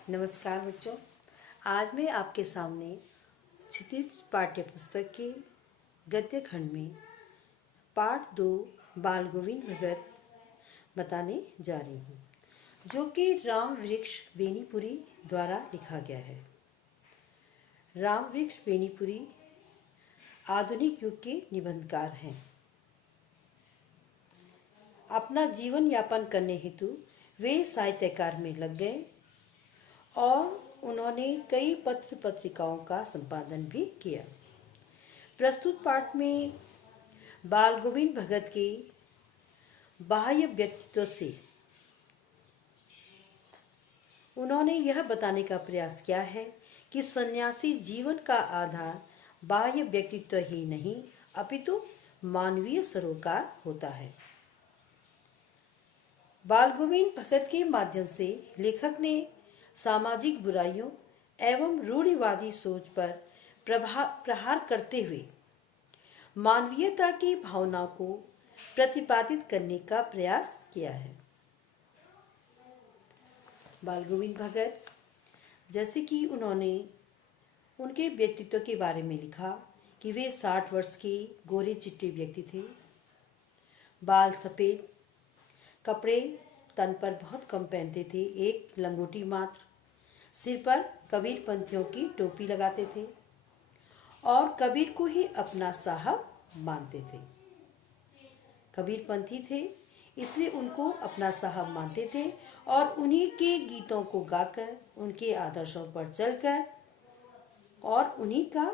नमस्कार बच्चों। आज मैं आपके सामने क्षितिज पाठ्य पुस्तक के गद्य खंड में पाठ 2 बाल गोविंद भगत बताने जा रही हूँ, जो कि राम वृक्ष बेनीपुरी द्वारा लिखा गया है। राम वृक्ष बेनीपुरी आधुनिक युग के निबंधकार हैं। अपना जीवन यापन करने हेतु वे साहित्यकार में लग गए और उन्होंने कई पत्र पत्रिकाओं का संपादन भी किया। प्रस्तुत पाठ में बाल गोविंद भगत के बाह्य व्यक्तित्व से उन्होंने यह बताने का प्रयास किया है कि सन्यासी जीवन का आधार बाह्य व्यक्तित्व ही नहीं अपितु मानवीय सरोकार होता है। बाल गोविंद भगत के माध्यम से लेखक ने सामाजिक बुराइयों एवं रूढ़िवादी सोच पर प्रहार करते हुए मानवीयता की भावना को प्रतिपादित करने का प्रयास किया है। बाल गोविंद भगत जैसे कि उन्होंने उनके व्यक्तित्व के बारे में लिखा कि वे 60 वर्ष के गोरे चिट्टे व्यक्ति थे। बाल सफ़ेद, कपड़े तन पर बहुत कम पहनते थे, एक लंगोटी मात्र, सिर पर कबीर पंथियों की टोपी लगाते थे और कबीर को ही अपना साहब मानते थे। कबीर पंथी थे इसलिए उनको अपना साहब मानते थे और उन्हीं के गीतों को गाकर, उनके आदर्शों पर चलकर और उन्हीं का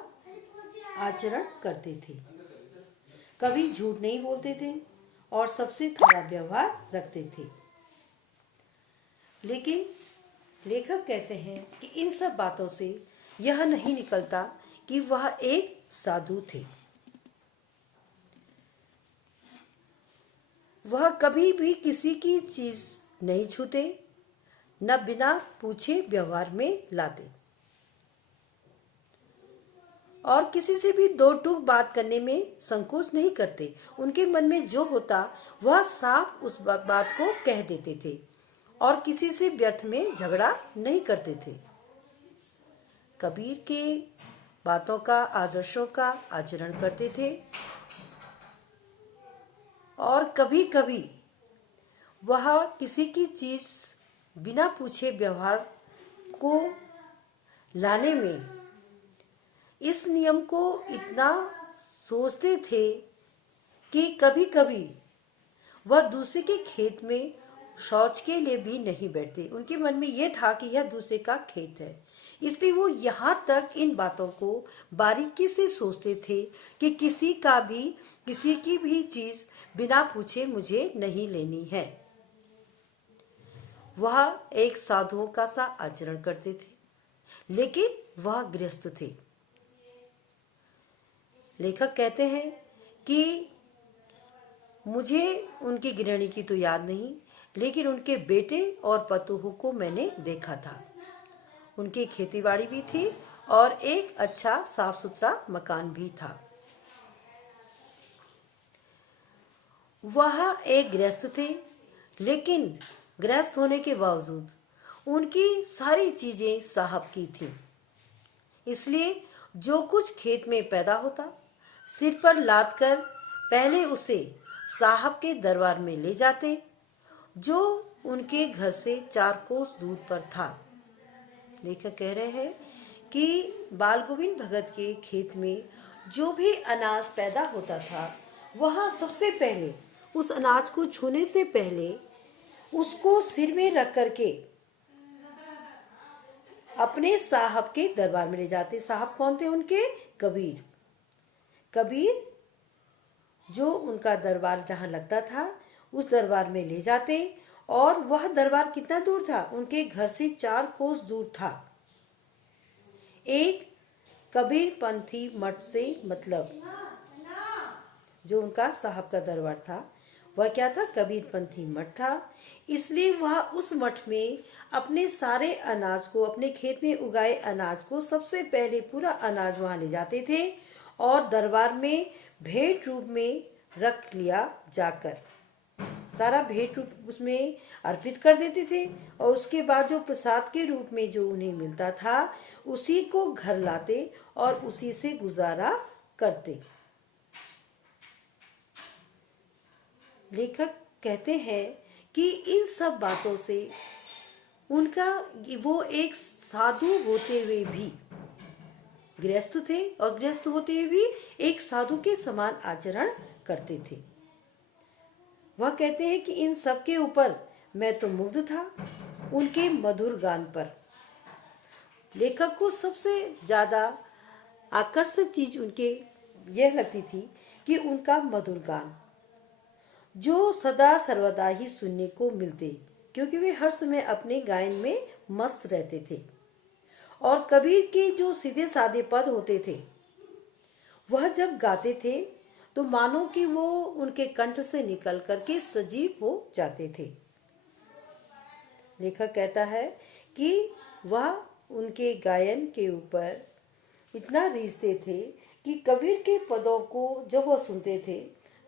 आचरण करते थे। कभी झूठ नहीं बोलते थे और सबसे खराब व्यवहार रखते थे। लेकिन लेखक कहते हैं कि इन सब बातों से यह नहीं निकलता कि वह एक साधु थे। वह कभी भी किसी की चीज नहीं छूते, न बिना पूछे व्यवहार में लाते और किसी से भी दो टूक बात करने में संकोच नहीं करते। उनके मन में जो होता वह साफ उस बात को कह देते थे और किसी से व्यर्थ में झगड़ा नहीं करते थे। कबीर के बातों का, आदर्शों का आचरण करते थे और कभी कभी वह किसी की चीज बिना पूछे व्यवहार को लाने में इस नियम को इतना सोचते थे कि कभी कभी वह दूसरे के खेत में शौच के लिए भी नहीं बैठते। उनके मन में यह था कि यह दूसरे का खेत है, इसलिए वो यहाँ तक इन बातों को बारीकी से सोचते थे कि किसी की भी चीज बिना पूछे मुझे नहीं लेनी है। वह एक साधुओं का सा आचरण करते थे, लेकिन वह गृहस्थ थे। लेखक कहते हैं कि मुझे उनकी गृहिणी की तो याद नहीं, लेकिन उनके बेटे और पतोहू को मैंने देखा था। उनकी खेतीबाड़ी भी थी और एक अच्छा साफ सुथरा मकान भी था। वह एक गृहस्थ थे, लेकिन गृहस्थ होने के बावजूद उनकी सारी चीजें साहब की थी। इसलिए जो कुछ खेत में पैदा होता, सिर पर लाद कर पहले उसे साहब के दरबार में ले जाते, जो उनके घर से 4 कोस दूर पर था। लेखक कह रहे हैं कि बाल गोविंद भगत के खेत में जो भी अनाज पैदा होता था, वह सबसे पहले उस अनाज को छूने से पहले उसको सिर में रख करके अपने साहब के दरबार में ले जाते। साहब कौन थे उनके? कबीर। कबीर जो उनका दरबार जहाँ लगता था उस दरबार में ले जाते और वह दरबार कितना दूर था? उनके घर से 4 कोस दूर था। एक कबीर पंथी मठ से, मतलब जो उनका साहब का दरबार था वह क्या था? कबीर पंथी मठ था। इसलिए वह उस मठ में अपने सारे अनाज को, अपने खेत में उगाए अनाज को सबसे पहले पूरा अनाज वहां ले जाते थे और दरबार में भेंट रूप में रख लिया जाकर सारा भेंट उसमें अर्पित कर देते थे और उसके बाद जो प्रसाद के रूप में जो उन्हें मिलता था उसी को घर लाते और उसी से गुजारा करते। लेखक कहते हैं कि इन सब बातों से उनका वो एक साधु होते हुए भी गृहस्थ थे और गृहस्थ होते हुए भी एक साधु के समान आचरण करते थे। वह कहते हैं कि इन सब के ऊपर मैं तो मुग्ध था उनके मधुर गान पर। लेखक को सबसे ज्यादा आकर्षक चीज उनके यह लगती थी कि उनका मधुर गान जो सदा सर्वदा ही सुनने को मिलते, क्योंकि वे हर समय अपने गायन में मस्त रहते थे। और कबीर के जो सीधे साधे पद होते थे वह जब गाते थे तो मानो कि वो उनके कंठ से निकल करके सजीव हो जाते थे। लेखक कहता है कि वह उनके गायन के ऊपर इतना रीझते थे कि कबीर के पदों को जब वह सुनते थे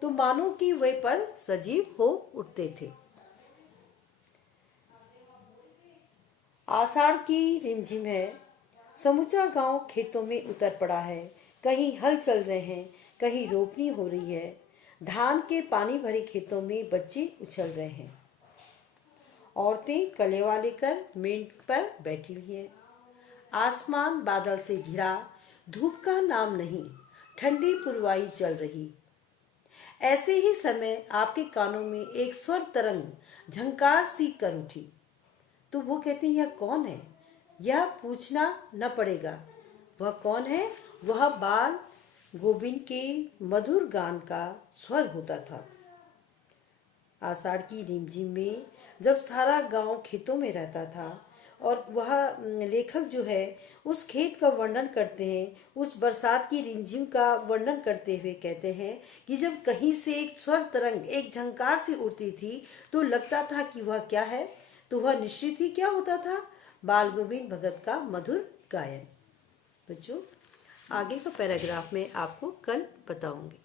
तो मानो कि वे पद सजीव हो उठते थे। आषाढ़ की रिमझिम है, समूचा गांव खेतों में उतर पड़ा है। कहीं हल चल रहे हैं, कहीं रोपनी हो रही है। धान के पानी भरे खेतों में बच्चे उछल रहे हैं। औरतें कलेवा लेकर मेंढ पर बैठी हुई हैं। आसमान बादल से घिरा, धूप का नाम नहीं, ठंडी पुरवाई चल रही। ऐसे ही समय आपके कानों में एक स्वर तरंग झंकार सी कर उठी। तो वो कहते हैं यह कौन है? यह पूछना न पड़ेगा। वह कौन है? वह बाल गोविंद के मधुर गान का स्वर होता था। आषाढ़ की रिमझिम में जब सारा गांव खेतों में रहता था और वह लेखक जो है उस खेत का वर्णन करते हैं, उस बरसात की रिमझिम का वर्णन करते हुए कहते हैं कि जब कहीं से एक स्वर तरंग, एक झंकार सी उड़ती थी तो लगता था कि वह क्या है, तो वह निश्चित ही क्या होता था? बाल गोविंद भगत का मधुर गायन। बच्चों, आगे का पैराग्राफ में आपको कल बताऊंगी।